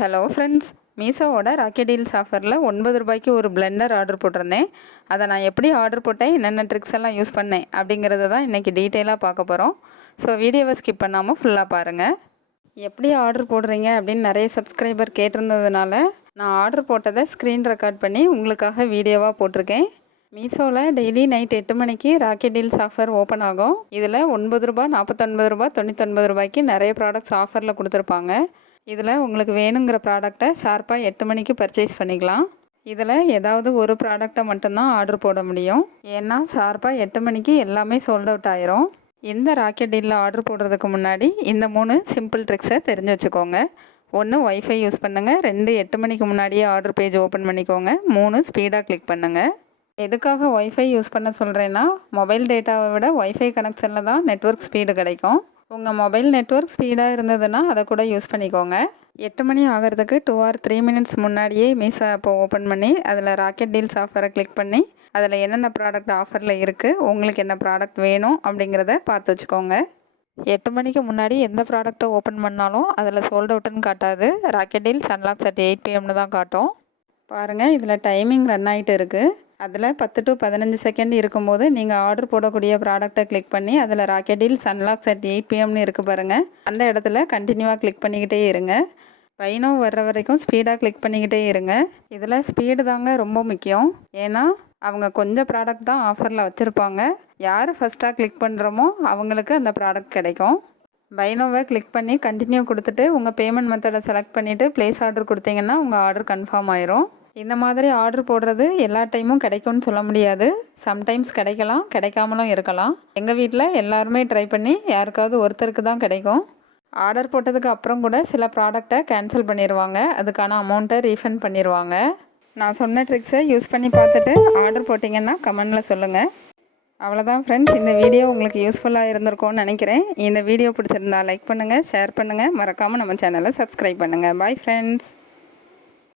Hello friends மீஷோவோட rocket deals ஆஃபரில் ஒன்பது ரூபாய்க்கு ஒரு பிளெண்டர் ஆர்டர் போட்டிருந்தேன். அதை நான் எப்படி ஆர்டர் போட்டேன் என்னென்ன ட்ரிக்ஸ் எல்லாம் யூஸ் பண்ணேன் அப்படிங்கிறத தான் இன்றைக்கி டீட்டெயிலாக பார்க்க போகிறோம் ஸோ வீடியோவை ஸ்கிப் பண்ணாமல் ஃபுல்லாக பாருங்கள் எப்படி ஆர்டர் போடுறீங்க அப்படின்னு நிறைய சப்ஸ்கிரைபர் கேட்டிருந்ததுனால நான் ஆர்டர் போட்டதை ஸ்க்ரீன் ரெக்கார்ட் பண்ணி உங்களுக்காக வீடியோவாக போட்டிருக்கேன். மீஷோவில் டெய்லி நைட் எட்டு மணிக்கு ராக்கெட் டீல்ஸ் ஆஃபர் ஓப்பன் ஆகும். இதில் ஒன்பது ரூபா நாற்பத்தொன்பது ரூபா தொண்ணூத்தொன்பது ரூபாய்க்கு நிறைய ப்ராடக்ட்ஸ் ஆஃபரில் கொடுத்துருப்பாங்க. இதில் உங்களுக்கு வேணுங்கிற ப்ராடக்டை ஷார்ப்பாக எட்டு மணிக்கு பர்ச்சேஸ் பண்ணிக்கலாம். இதில் ஏதாவது ஒரு ப்ராடக்டை மட்டும்தான் ஆர்டர் போட முடியும். ஏன்னா ஷார்ப்பாக எட்டு மணிக்கு எல்லாமே சோல்ட் அவுட் ஆயிரும். இந்த ராக்கெட் டீலில் ஆர்டர் போடுறதுக்கு முன்னாடி இந்த மூணு சிம்பிள் ட்ரிக்ஸை தெரிஞ்சு வச்சுக்கோங்க. ஒன்று ஒய்ஃபை யூஸ் பண்ணுங்கள் ரெண்டு எட்டு மணிக்கு முன்னாடியே ஆர்டர் பேஜ் ஓப்பன் பண்ணிக்கோங்க. மூணு ஸ்பீடாக கிளிக் பண்ணுங்கள் எதுக்காக ஒய்ஃபை யூஸ் பண்ண சொல்கிறேன்னா மொபைல் டேட்டாவை விட ஒய்ஃபை கனெக்ஷனில் தான் நெட்வொர்க் ஸ்பீடு கிடைக்கும். உங்கள் மொபைல் நெட்வொர்க் ஸ்பீடாக இருந்ததுன்னா அதை கூட யூஸ் பண்ணிக்கோங்க. எட்டு மணி ஆகிறதுக்கு டூ ஆர் த்ரீ மினிட்ஸ் முன்னாடியே மீசா ஆப்பை ஓப்பன் பண்ணி அதில் ராக்கெட் டீல்ஸ் ஆஃபரை கிளிக் பண்ணி அதில் என்னென்ன ப்ராடக்ட் ஆஃபரில் இருக்குது உங்களுக்கு என்ன ப்ராடக்ட் வேணும் அப்படிங்கிறத பார்த்து வச்சுக்கோங்க. எட்டு மணிக்கு முன்னாடி எந்த ப்ராடக்ட்டை ஓப்பன் பண்ணாலும் அதில் சோல்ட் அவுட்டுன்னு காட்டாது. Rocket deals unlocks at eight பிஎம்னு தான் காட்டும். பாருங்கள் இதில் டைமிங் ரன் ஆகிட்டு இருக்குது அதில் பத்து டு பதினஞ்சு செகண்ட் இருக்கும்போது நீங்கள் ஆர்டர் போடக்கூடிய ப்ராடக்ட்டை கிளிக் பண்ணி அதில் rocket deals unlocks at eight பிஎம்னு இருக்குது பாருங்கள் அந்த இடத்துல கண்டினியூவாக கிளிக் பண்ணிக்கிட்டே இருங்க. பைனோ வர்ற வரைக்கும் ஸ்பீடாக கிளிக் பண்ணிக்கிட்டே இருங்க. இதில் ஸ்பீடு தாங்க ரொம்ப முக்கியம். ஏன்னா அவங்க கொஞ்சம் ப்ராடக்ட் தான் ஆஃபரில் வச்சுருப்பாங்க. யார் ஃபஸ்ட்டாக கிளிக் பண்ணுறோமோ அவங்களுக்கு அந்த ப்ராடக்ட் கிடைக்கும். பைனோவை கிளிக் பண்ணி கண்டினியூ கொடுத்துட்டு உங்கள் பேமெண்ட் மெத்தடை செலக்ட் பண்ணிவிட்டு ப்ளேஸ் ஆர்டர் கொடுத்தீங்கன்னா உங்கள் ஆர்டர் கன்ஃபார்ம் ஆயிரும். இந்த மாதிரி ஆர்டர் போடுறது எல்லா டைமும் கிடைக்கும்னு சொல்ல முடியாது. சம்டைம்ஸ் கிடைக்கலாம் கிடைக்காமலும் இருக்கலாம். எங்கள் வீட்டில் எல்லாருமே ட்ரை பண்ணி யாருக்காவது ஒருத்தருக்கு தான் கிடைக்கும். ஆர்டர் போட்டதுக்கு அப்புறம் கூட சில ப்ராடக்டை கேன்சல் பண்ணிடுவாங்க அதுக்கான அமௌண்ட்டை ரீஃபண்ட் பண்ணிடுவாங்க நான் சொன்ன ட்ரிக்ஸை யூஸ் பண்ணி பார்த்துட்டு ஆர்டர் போட்டிங்கன்னா கமெண்டில் சொல்லுங்கள் அவ்வளோதான் ஃப்ரெண்ட்ஸ் இந்த வீடியோ உங்களுக்கு யூஸ்ஃபுல்லாக இருந்திருக்கும்னு நினைக்கிறேன். இந்த வீடியோ பிடிச்சிருந்தா லைக் பண்ணுங்கள் ஷேர் பண்ணுங்கள் மறக்காமல் நம்ம சேனலை சப்ஸ்கிரைப் பண்ணுங்கள் பாய் ஃப்ரெண்ட்ஸ்